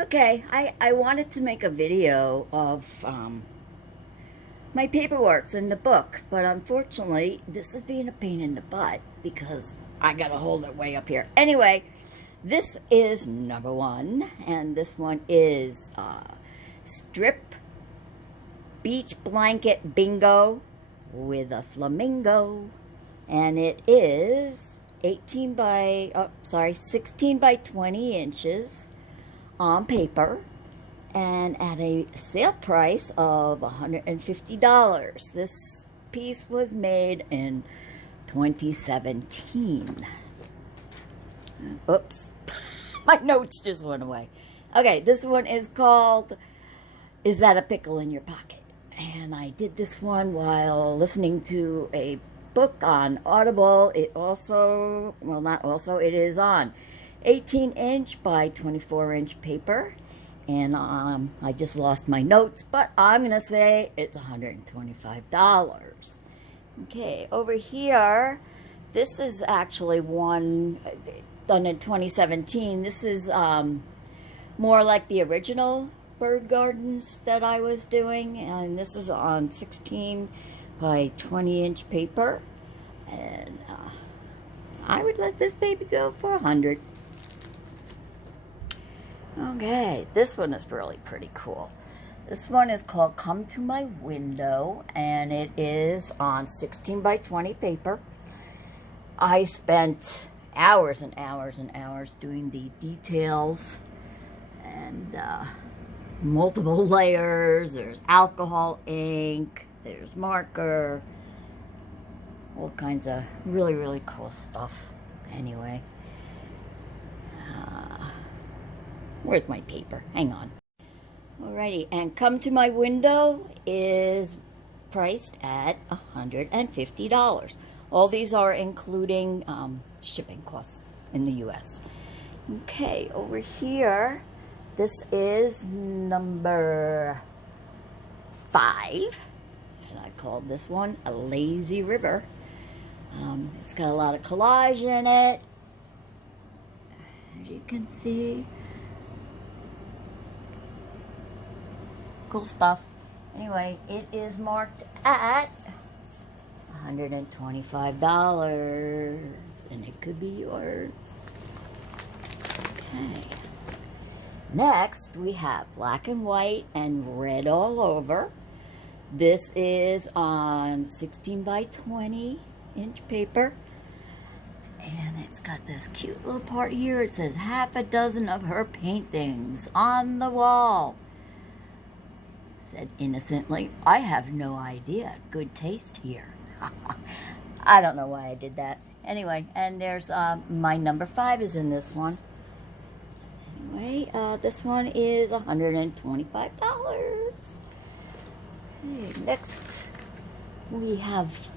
Okay, I wanted to make a video of my paperworks in the book, but unfortunately, this is being a pain in the butt because I gotta hold it way up here. Anyway, this is number one, and this one is Strip Beach Blanket Bingo with a flamingo, and it is 16 by 20 inches on paper and at a sale price of $150. This piece was made in 2017. Oops, my notes just went away. Okay, this one is called Is That a Pickle in Your Pocket? And I did this one while listening to a book on Audible. It also, well, not also, it is on 18-inch by 24-inch paper. And I just lost my notes, but I'm going to say it's $125. Okay, over here, this is actually one done in 2017. This is more like the original bird gardens that I was doing. And this is on 16 by 20-inch paper. And I would let this baby go for $100. Okay, this one is really pretty cool. This one is called Come to My Window, and it is on 16 by 20 paper. I spent hours and hours and hours doing the details and multiple layers. There's alcohol ink, there's marker, all kinds of really, really cool stuff. Anyway. Where's my paper? Hang on. Alrighty, and Come to My Window is priced at $150. All these are including shipping costs in the U.S. Okay, over here, this is number 5, and I called this one A Lazy River. It's got a lot of collage in it, as you can see. Cool stuff. Anyway, it is marked at $125, and it could be yours. Okay. Next, we have black and white and red all over. This is on 16 by 20 inch paper. And it's got this cute little part here. It says half a dozen of her paintings on the wall. Said innocently, I have no idea. Good taste here. I don't know why I did that. Anyway, and there's my number 5 is in this one. Anyway, this one is $125. Okay, next, we have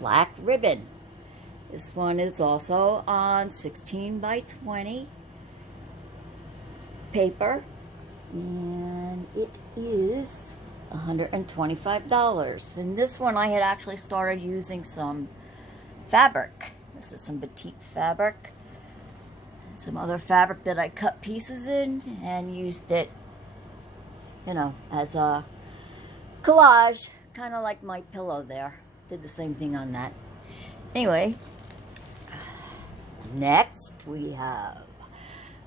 black ribbon. This one is also on 16 by 20 paper. And it is $125. And this one I had actually started using some fabric. This is some batik fabric. And some other fabric that I cut pieces in and used it, you know, as a collage. Kind of like my pillow there. Did the same thing on that. Anyway, next we have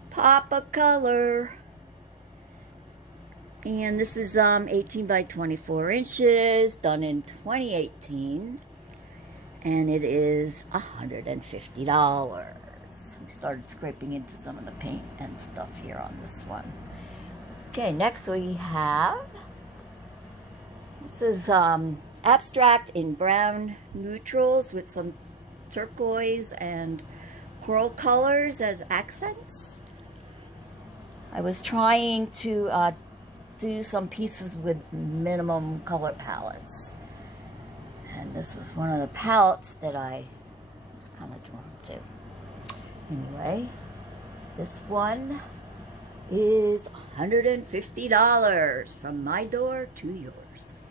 Pop of Color. And this is 18 by 24 inches, done in 2018. And it is $150. We started scraping into some of the paint and stuff here on this one. Okay, next we have, this is abstract in brown neutrals with some turquoise and coral colors as accents. I was trying to do some pieces with minimum color palettes, and this was one of the palettes that I was kind of drawn to. Anyway, this one is $150 from my door to yours.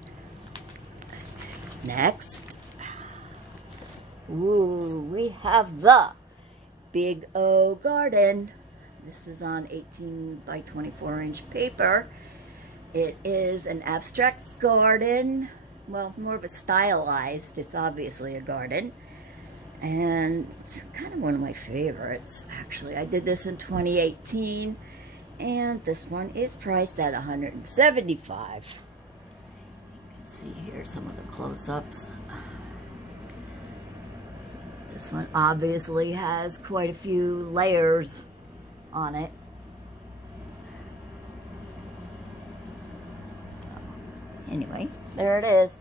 Next, ooh, we have the Big O Garden This is on 18 by 24 inch paper. It is an abstract garden, well, more of a stylized, it's obviously a garden. And it's kind of one of my favorites, actually. I did this in 2018, and this one is priced at $175. You can see here some of the close-ups. This one obviously has quite a few layers on it. Anyway, there it is,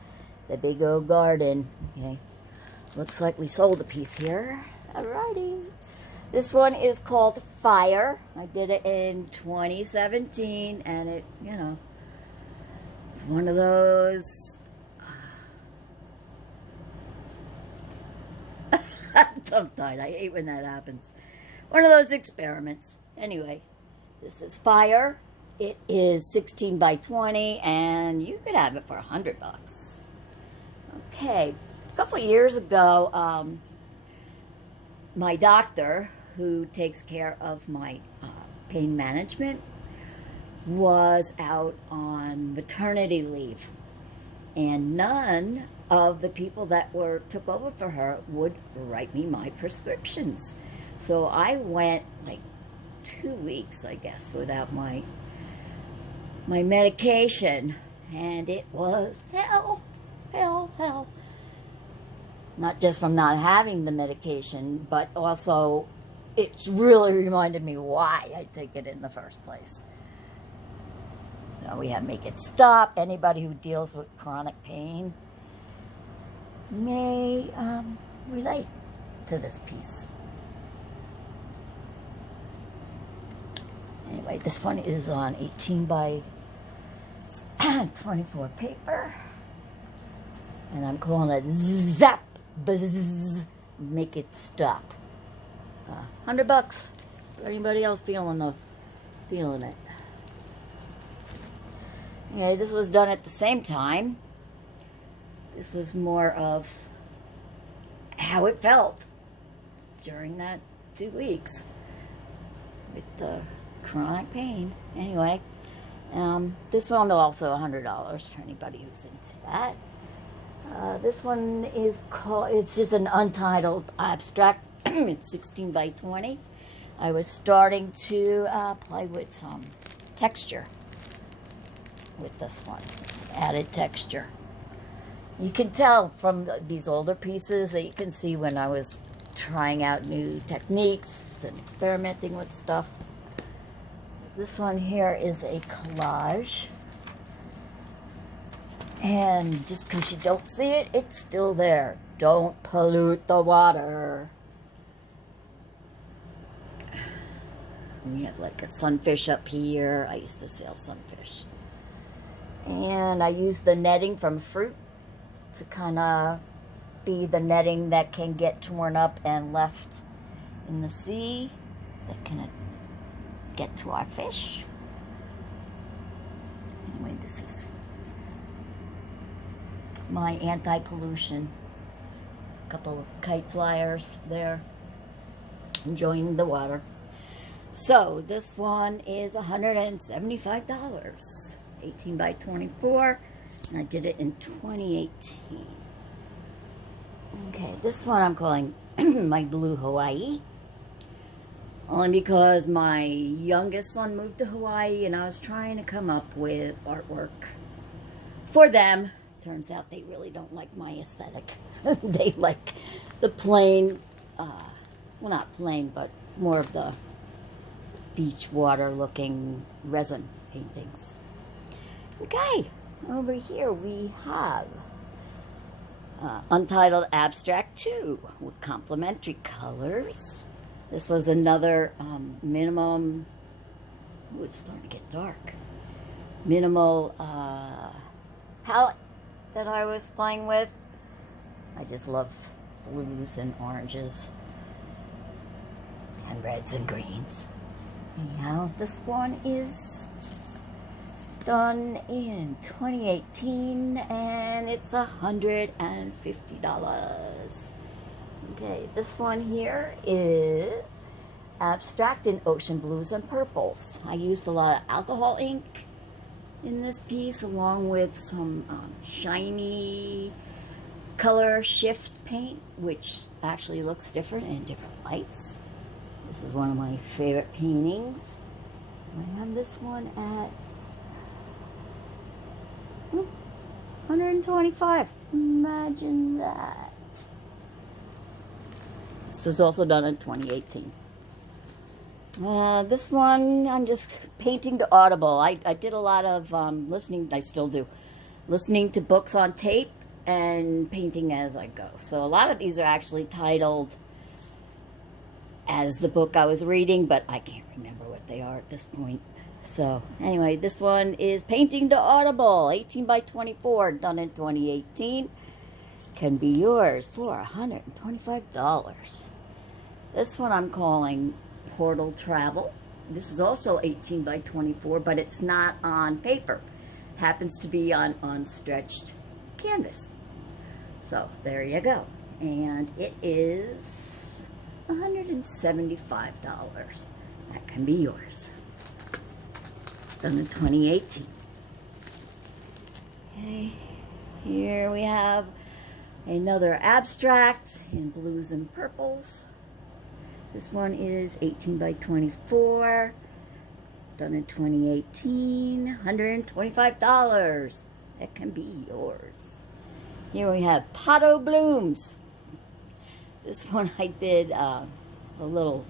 the big old garden. Okay, looks like we sold a piece here. Alrighty, this one is called Fire. I did it in 2017, and it, you know, it's one of those. I'm tongue-tied. I hate when that happens. One of those experiments. Anyway, this is Fire. It is 16 by 20, and you could have it for $100. Okay, a couple of years ago, my doctor, who takes care of my pain management, was out on maternity leave, and none of the people that took over for her would write me my prescriptions. So I went like 2 weeks, I guess, without my medication, and it was hell. Not just from not having the medication, but also it's really reminded me why I take it in the first place. So we have to make it stop. Anybody who deals with chronic pain may relate to this piece. Anyway, this one is on 18 by 24 paper, and I'm calling it Zap Buzz, Make It Stop. $100. For anybody else feeling it? Okay, this was done at the same time. This was more of how it felt during that 2 weeks with the chronic pain. Anyway, this one is also $100 for anybody who's into that. This one is called, it's just an untitled abstract. It's 16 by 20. I was starting to play with some texture with this one, some added texture. You can tell from these older pieces that you can see when I was trying out new techniques and experimenting with stuff. This one here is a collage. And just because you don't see it, it's still there. Don't pollute the water. And we have like a sunfish up here. I used to sell sunfish. And I used the netting from fruit to kind of be the netting that can get torn up and left in the sea, that can get to our fish. Anyway, this is my anti-pollution. A couple of kite flyers there, enjoying the water. So this one is $175, 18 by 24, and I did it in 2018. Okay, this one I'm calling my Blue Hawaii, only because my youngest son moved to Hawaii, and I was trying to come up with artwork for them. Turns out they really don't like my aesthetic. They like the plain, well, not plain, but more of the beach water looking resin paintings. Okay, over here we have Untitled Abstract 2 with complementary colors. This was another minimum, ooh, it's starting to get dark, minimal palette that I was playing with. I just love blues and oranges and reds and greens. Anyhow, this one is done in 2018, and it's $150. Okay, this one here is abstract in ocean blues and purples. I used a lot of alcohol ink in this piece, along with some shiny color shift paint, which actually looks different in different lights. This is one of my favorite paintings. I have this one at 125. Imagine that. This was also done in 2018. This one, I'm just painting to Audible. I did a lot of listening, I still do, listening to books on tape and painting as I go. So a lot of these are actually titled as the book I was reading, but I can't remember what they are at this point. So anyway, this one is Painting to Audible, 18 by 24, done in 2018. Can be yours for $125. This one I'm calling Portal Travel. This is also 18 by 24, but it's not on paper. Happens to be on stretched canvas. So there you go. And it is $175. That can be yours. Done in 2018. Okay, here we have another abstract in blues and purples. This one is 18 by 24, done in 2018, $125. That can be yours. Here we have Potto Blooms. This one I did a little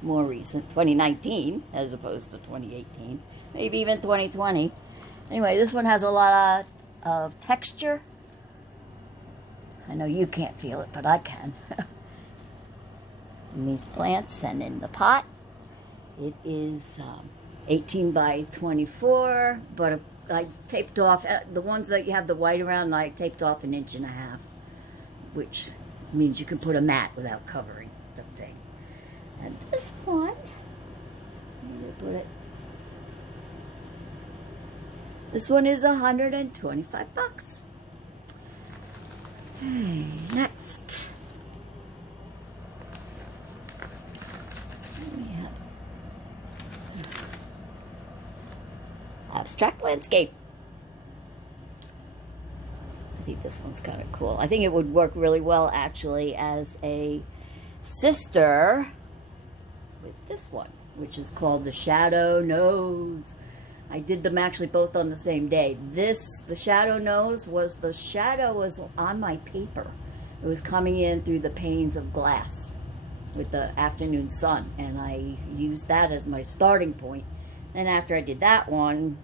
more recent, 2019, as opposed to 2018, maybe even 2020. Anyway, this one has a lot of texture. I know you can't feel it, but I can. In these plants and in the pot. It is 18 by 24, but I taped off, the ones that you have the white around, I taped off 1.5 inches, which means you can put a mat without covering the thing. And this one, where did I put it? This one is $125. Okay, next. Abstract landscape. I think this one's kind of cool. I think it would work really well actually as a sister with this one, which is called the Shadow Nose. I did them actually both on the same day. The Shadow Nose was, the shadow was on my paper. It was coming in through the panes of glass with the afternoon sun, and I used that as my starting point. Then after I did that one,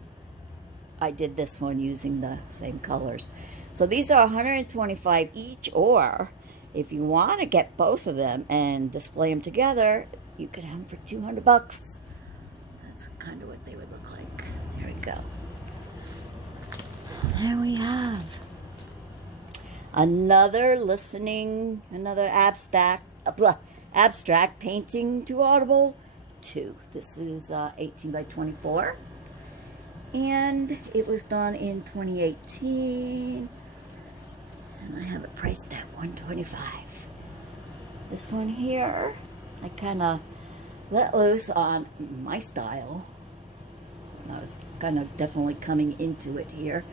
I did this one using the same colors. So these are $125 each, or if you want to get both of them and display them together, you could have them for $200. That's kind of what they would look like. There we go. There we have another abstract painting to Audible 2. This is 18 by 24, and it was done in 2018, and I have it priced at $125. This one here, I kind of let loose on my style. I was kind of definitely coming into it here.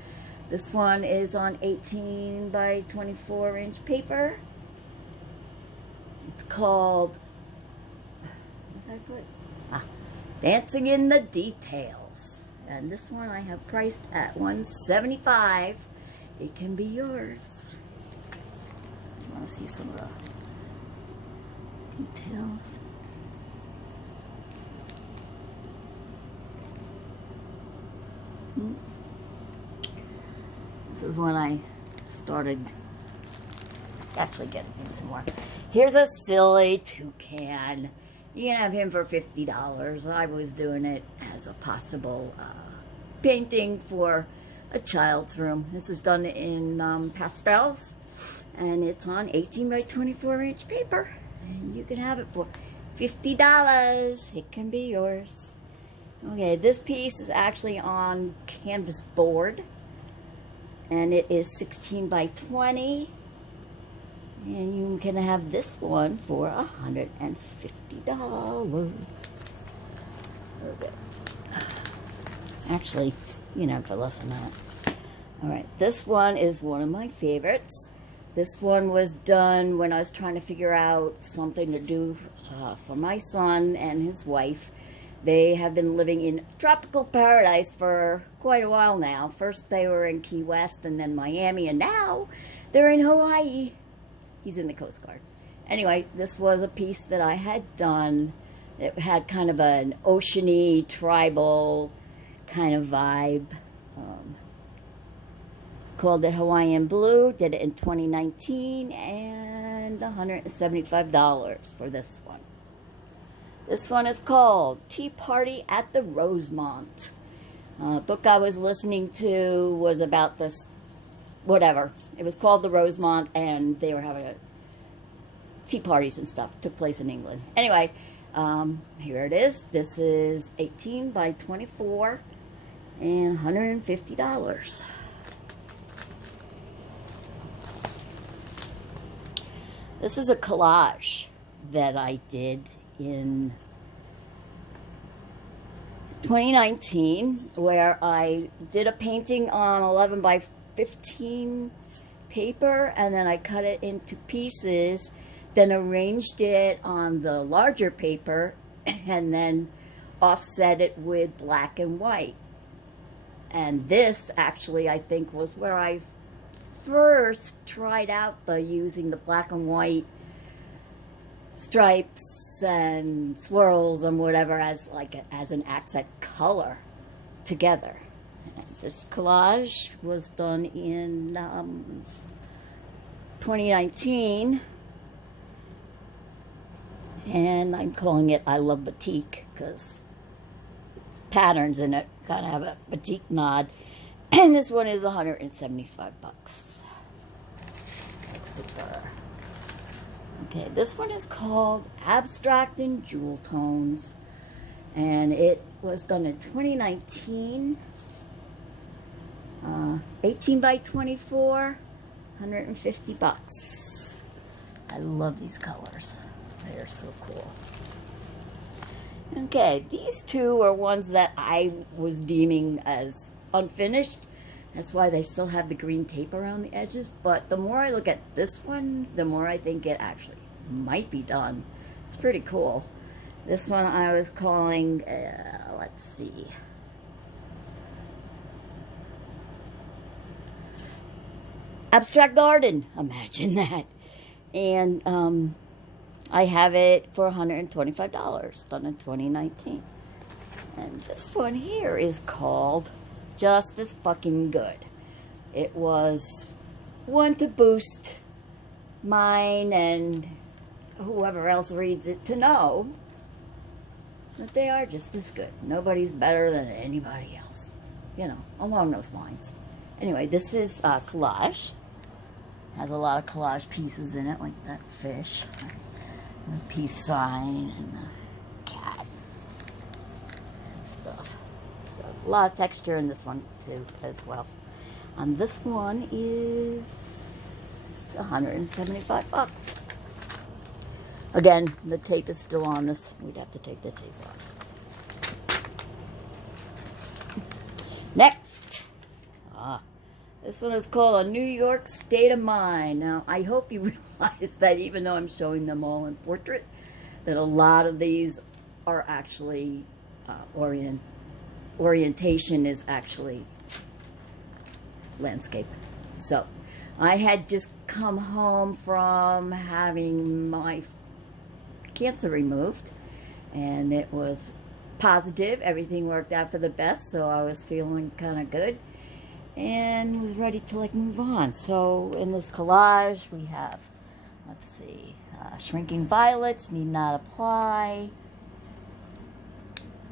This one is on 18 by 24 inch paper. It's called, what did I put? Dancing in the Details. And this one I have priced at $175. It can be yours. I want to see some of the details. This is when I started actually getting into more. Here's a silly toucan. You can have him for $50. I was doing it as a possible painting for a child's room. This is done in pastels, and it's on 18 by 24 inch paper, and you can have it for $50. It can be yours. Okay, this piece is actually on canvas board, and it is 16 by 20. And you can have this one for $150. Okay. Actually, you know, for less than that. Alright, this one is one of my favorites. This one was done when I was trying to figure out something to do for my son and his wife. They have been living in tropical paradise for quite a while now. First they were in Key West and then Miami, and now they're in Hawaii. He's in the Coast Guard. Anyway, this was a piece that I had done. It had kind of an ocean-y, tribal kind of vibe. Called it Hawaiian Blue. Did it in 2019, and $175 for this one. This one is called Tea Party at the Rosemont. Book I was listening to was about this, whatever. It was called the Rosemont, and they were having tea parties and stuff. It took place in England. Anyway, here it is. This is 18 by 24 and $150. This is a collage that I did in 2019, where I did a painting on 11 by 15 paper, and then I cut it into pieces, then arranged it on the larger paper, and then offset it with black and white. And this actually, I think, was where I first tried out using the black and white stripes and swirls and whatever as an accent color together. And this collage was done in 2019, and I'm calling it I Love Batik because patterns in it kind of have a batik nod. And this one is $175. Let's get the Okay, this one is called Abstract in Jewel Tones, and it was done in 2019. 18 by 24, $150. I love these colors. They are so cool. Okay, these two are ones that I was deeming as unfinished. That's why they still have the green tape around the edges. But the more I look at this one, the more I think it actually might be done. It's pretty cool. This one I was calling, let's see. Abstract Garden. Imagine that. And I have it for $125, done in 2019. And this one here is called Just As Fucking Good. It was one to boost mine and whoever else reads it to know that they are just as good. Nobody's better than anybody else. You know, along those lines. Anyway, this is collage. Has a lot of collage pieces in it, like that fish, the peace sign, and the cat and stuff. So a lot of texture in this one too, as well. And this one is $175. Again, the tape is still on this. We'd have to take the tape off. Next. This one is called A New York State of Mind. Now, I hope you realize that even though I'm showing them all in portrait, that a lot of these are actually, orientation is actually landscape. So, I had just come home from having my cancer removed, and it was positive. Everything worked out for the best, so I was feeling kind of good and was ready to move on. So in this collage we have, let's see, Shrinking Violets, Need Not Apply.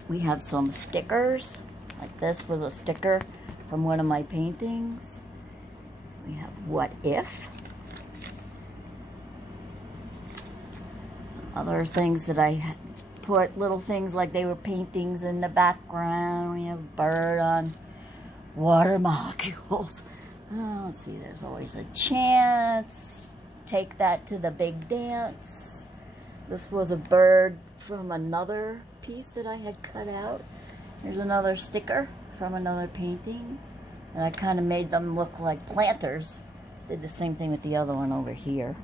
We have some stickers, like this was a sticker from one of my paintings. We have What If. Other things that I put, little things like they were paintings in the background. We have a bird on water molecules. Let's see, there's always a chance. take that to the big dance. This was a bird from another piece that I had cut out. Here's another sticker from another painting. And I kind of made them look like planters. Did the same thing with the other one over here.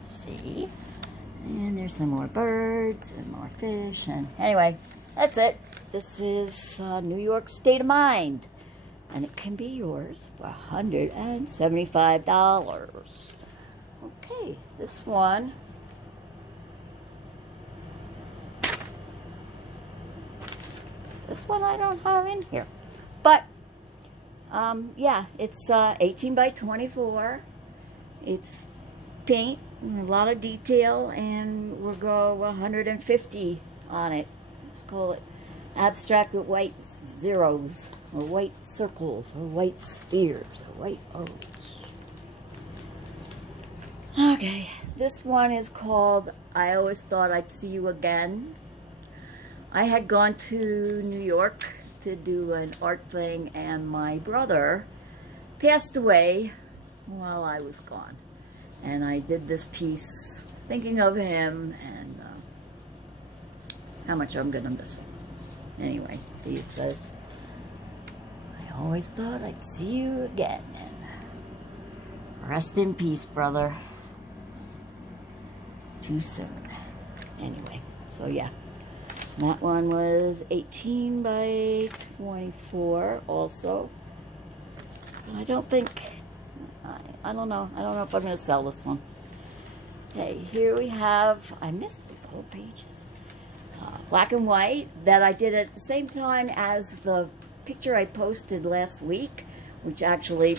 See? And there's some more birds and more fish. And anyway, that's it. This is New York State of Mind. And it can be yours for $175. Okay, this one. This one I don't have in here. But, yeah, it's 18 by 24. It's paint, and a lot of detail, and we'll go 150 on it. Let's call it abstract with white zeros, or white circles, or white spheres, or white O's. Okay, this one is called I Always Thought I'd See You Again. I had gone to New York to do an art thing, and my brother passed away while I was gone. And I did this piece thinking of him and how much I'm going to miss him. Anyway, see, it says, I always thought I'd see you again. And rest in peace, brother. Too soon. Anyway, so yeah. That one was 18 by 24 also. I don't think, I don't know. I don't know if I'm going to sell this one. Okay, here we have, I missed these old pages. Black and white that I did at the same time as the picture I posted last week, which actually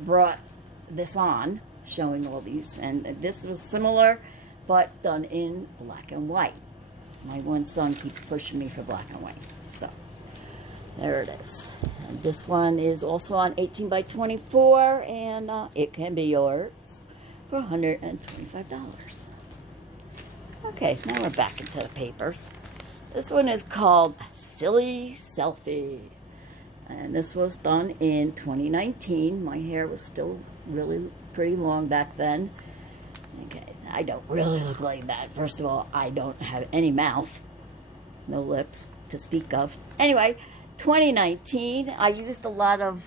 brought this on, showing all these. And this was similar, but done in black and white. My one son keeps pushing me for black and white. So, there it is. And this one is also on 18 by 24, and it can be yours for $125. Okay, now we're back into the papers. This one is called Silly Selfie. And this was done in 2019. My hair was still really pretty long back then. Okay, I don't really look like that. First of all, I don't have any mouth. No lips to speak of. Anyway, 2019, I used a lot of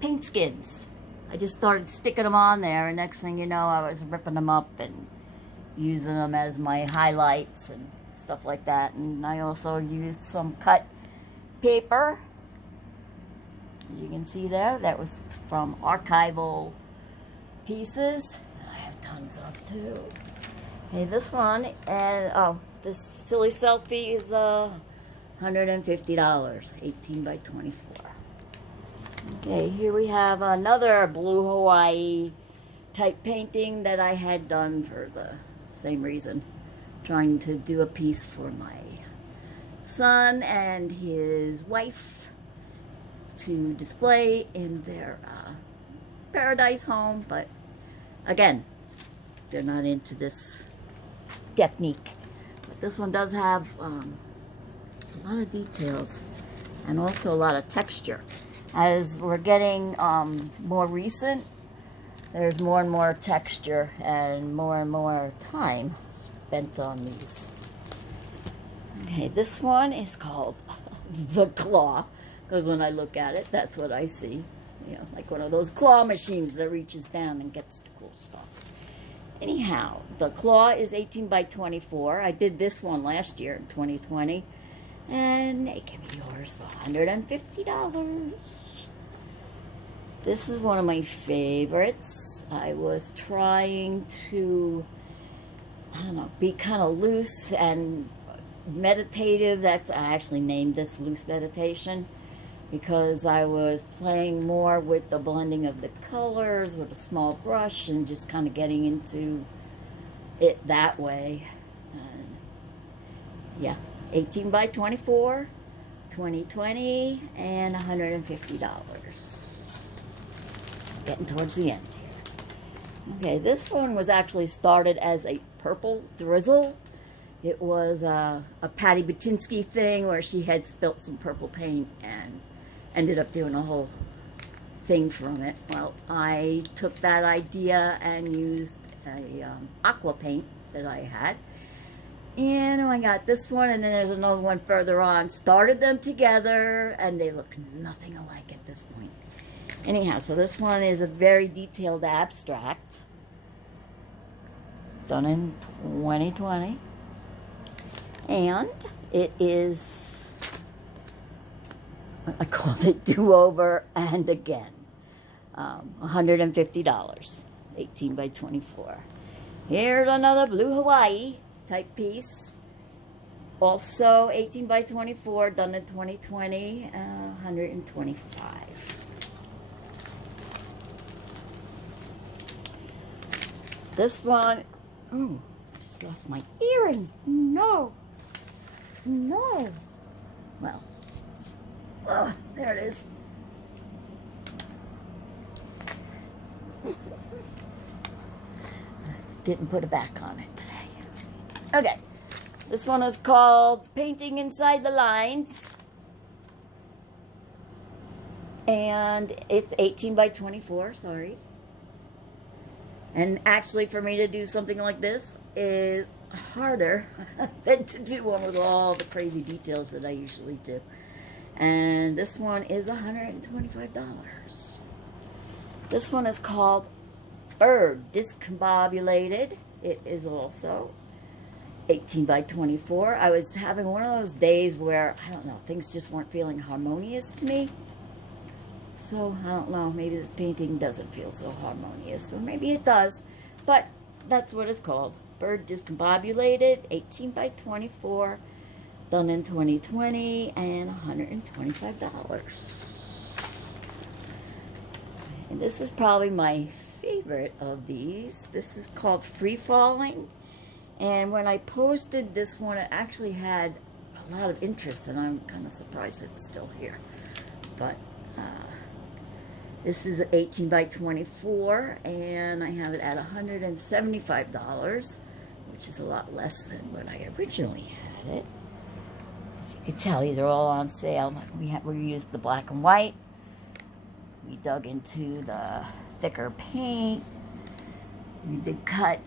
paint skins. I just started sticking them on there, and next thing you know, I was ripping them up and using them as my highlights and stuff like that. And I also used some cut paper. You can see there, that was from archival pieces. I have tons of too. Okay, this one, and oh, this Silly Selfie is $150, 18 by 24. Okay, here we have another Blue Hawaii type painting that I had done for the same reason. Trying to do a piece for my son and his wife to display in their paradise home, but again, they're not into this technique. But this one does have a lot of details and also a lot of texture. As we're getting more recent, there's more and more texture and more time spent on these. Okay, this one is called The Claw, because when I look at it, that's what I see. You know, like one of those claw machines that reaches down and gets the cool stuff. Anyhow, The Claw is 18 by 24. I did this one last year in 2020. And it can be yours for $150. This is one of my favorites. I was trying to, I don't know, be kind of loose and meditative. I actually named this Loose Meditation because I was playing more with the blending of the colors with a small brush and just kind of getting into it that way. Yeah, 18 by 24, 2020, and $150. Getting towards the end here. Okay, this one was actually started as a purple drizzle. It was a Patty Butinsky thing where she had spilt some purple paint and ended up doing a whole thing from it. Well, I took that idea and used a aqua paint that I had. And I got this one, and then there's another one further on. Started them together, and they look nothing alike at this point. Anyhow, so this one is a very detailed abstract, done in 2020. And it is, I called it Do-Over and Again. $150, 18 by 24. Here's another Blue Hawaii type piece, also 18 by 24, done in 2020, 125. This one, oh, I just lost my earring. No, well, there it is. Didn't put it back on it today. Okay, this one is called Painting Inside the Lines, and it's 18 by 24, sorry. And actually, for me to do something like this is harder than to do one with all the crazy details that I usually do. And this one is $125. This one is called Bird Discombobulated. It is also 18 by 24. I was having one of those days where, I don't know, things just weren't feeling harmonious to me. So, I don't know, maybe this painting doesn't feel so harmonious, or maybe it does, but that's what it's called. Bird Discombobulated, 18 by 24, done in 2020, and $125. And this is probably my favorite of these. This is called Free Falling. And when I posted this one, it actually had a lot of interest, and I'm kind of surprised it's still here. But this is 18 by 24, and I have it at $175, which is a lot less than what I originally had it. As you can tell, these are all on sale. We used the black and white. We dug into the thicker paint. We did cut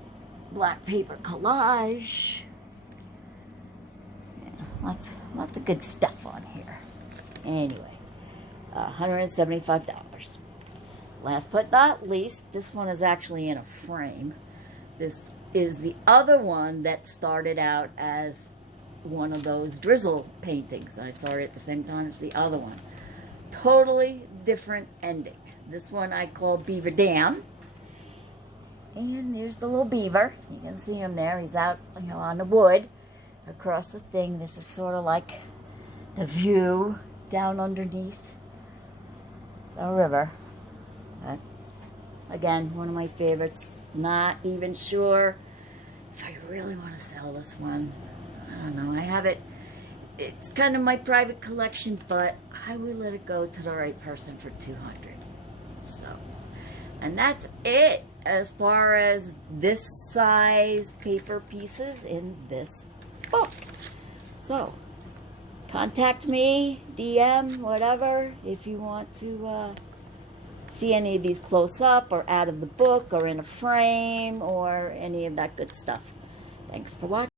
black paper collage. Yeah, lots of good stuff on here. Anyway, $175. Last but not least, this one is actually in a frame. This is the other one that started out as one of those drizzle paintings. I saw it at the same time as the other one. Totally different ending. This one I call Beaver Dam. And there's the little beaver. You can see him there. He's out, on the wood across the thing. This is sort of like the view down underneath the river. Again, one of my favorites. Not even sure if I really want to sell this one. I don't know. I have it. It's kind of my private collection, but I would let it go to the right person for $200. So, and that's it as far as this size paper pieces in this book. So, contact me, DM, whatever, if you want to see any of these close up or out of the book or in a frame or any of that good stuff. Thanks for watching.